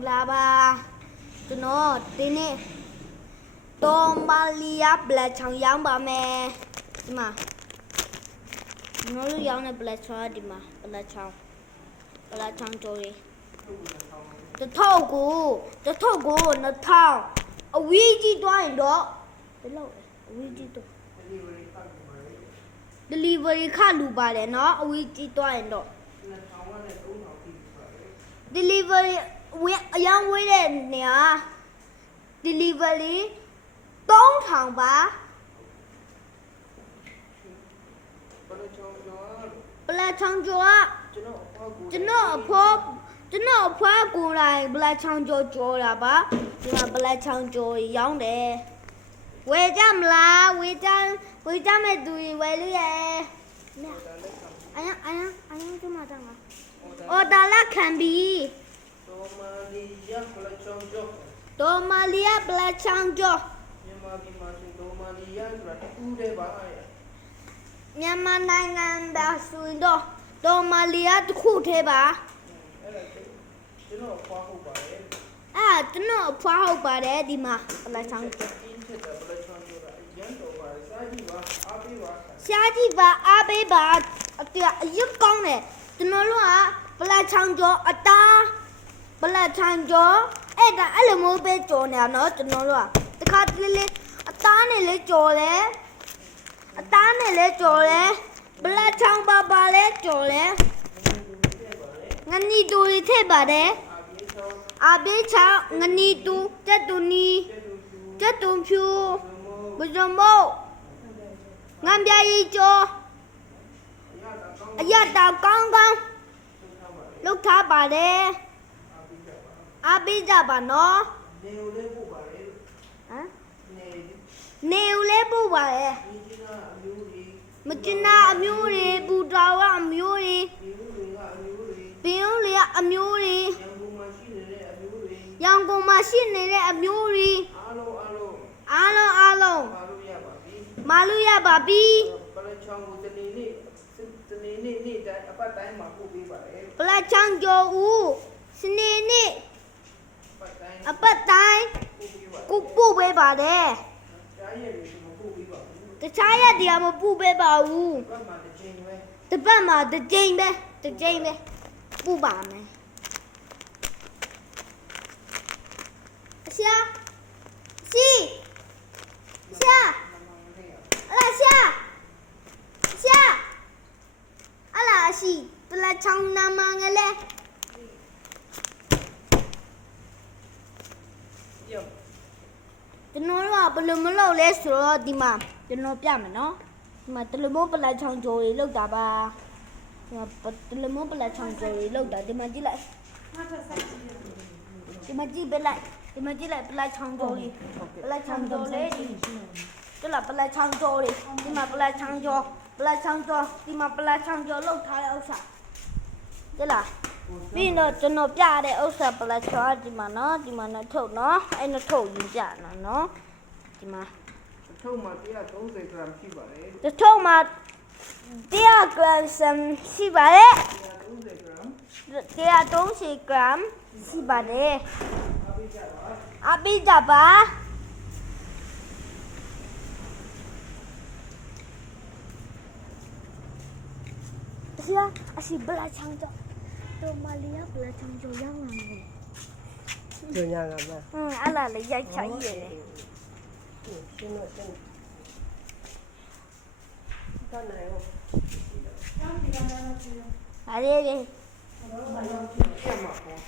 là ba tụi nó tí nè tôm ba lia bla chẳng giống bà mẹ mà nó lúc giống này bla cho đi mà bla chẳng rồi the thâu của nó thâu ở vị trí đoạn đó đến lâu ở vị trí đó delivery khá lù bà đấy nó ở vị trí đoạn đó delivery yang với đấy nè delivery tốn thằng bà bla chẳng cho cho nó phá của lại bla chẳng cho là bà nhưng mà bla chẳng cho giống đấy quay chăm là quay chăm mày tụi quay lưỡi nè anh cái mà thằng à ô ta là can be Tomalia bla chẳng cho Myanmarနိုင်ငံဒါဆိုရင်တော့တော်မာလီယာတစ်ခုထဲပါကျွန်တော်ဖွားဟုတ်ပါတယ်ကျွန်တော်ဖွားဟုတ်ပါတယ်ဒီမှာပလက်ချောင်းကျရှားကြည့်ပါအားပေးပါအရွတ်ကောင်းတယ်ကျွန်တော်တို့ကပလက်ချောင်းကျော်အသားပလက်ချောင်းကျော်အဲ့လိုမျိုးပဲကျော်နေရနော်ကျွန်တော်တို့ကတခါတလေအသားနဲ့လေကျော်တယ်အသားနဲ့လဲကြော်လဲဘလက်ချောင်းပါလဲကြော်လဲငနီတူထည့်ပါတယ်အဘေးချောင်းငနီတူတက်တူနီတက်တူဖြူဘဇမောငမ်ပြာရီကျော်အရတာကောင်းလုတ်ထားပါတယ်အဘေးကြပါနော်နေဦးလေးပို့ပါတယ်ဟမ်နေဦးလေးပို့ပါတယ်မကျနာအမျိုးတွေပူတော်ကအမျိုးတွေပင်ဦးလေးကအမျိုးတွေရန်ကုန်မှာရှိနေတဲ့အမျိုးတွေအားလုံးမာလို့ရပါပြီပလက်ချောင်းကိုတနေ့နေ့တိုင်းအပတ်တိုင်းမှာပို့ပေးပါတယ်ပလက်ချောင်းကျော်ဦးစနေနေ့အပတ်တိုင်းကိုပို့ပေးပါတယ်တခြားရက်တရားမပူပေးပါဘူးတပတ်မှာတစ်ကြိမ်ပဲပူပါမယ်ရှာအလားရှိပလက်ချောင်းနာမငလဲကျွန်တော်တို့ကဘယ်လိုမလုပ်လဲဆိုတော့ဒီမှာကျွန်တော်ပြမယ်နော်ဒီမှာတလမိုးပလက်ချောင်းကျော်ကြီးလောက်တာပါဒီမှာတလမိုးပလက်ချောင်းကျော်ကြီးလောက်တာဒီမှာကြည့်လိုက်ဒီမှာကြည့်ပလက်ပလက်ချောင်းကျော်ကြီးပလက်ချောင်းကျော်လေးဒီလားပလက်ချောင်းကျော်လေးဒီမှာပလက်ချောင်းကျော်ဒီမှာပလက်ချောင်းကျော်လောက်ထားတဲ့ဥစ္စာဒီလားပြီးတော့ကျွန်တော်ပြတဲ့ဥစ္စာပလက်ချောင်းဒီမှာနော်ထုတ်နော်အဲ့နဲ့ထုတ်ရင်ပြနော်ဒီမှာထုတ်မှာ130 gram ရှိပါတယ်ထုတ်မှာ100 gram ရှိပါတယ်130 gram ရှိပါတယ်အပိကြပါအစီဘလာချောင်းတော့တော်မလီယာဘလာချောင်းကျော်ရောက်လာတယ်ညညာကမအဲ့လာလေရိုက်ချိုင်းရတယ်ရှင်းတော့တန်းနိုင်ရောအားရရ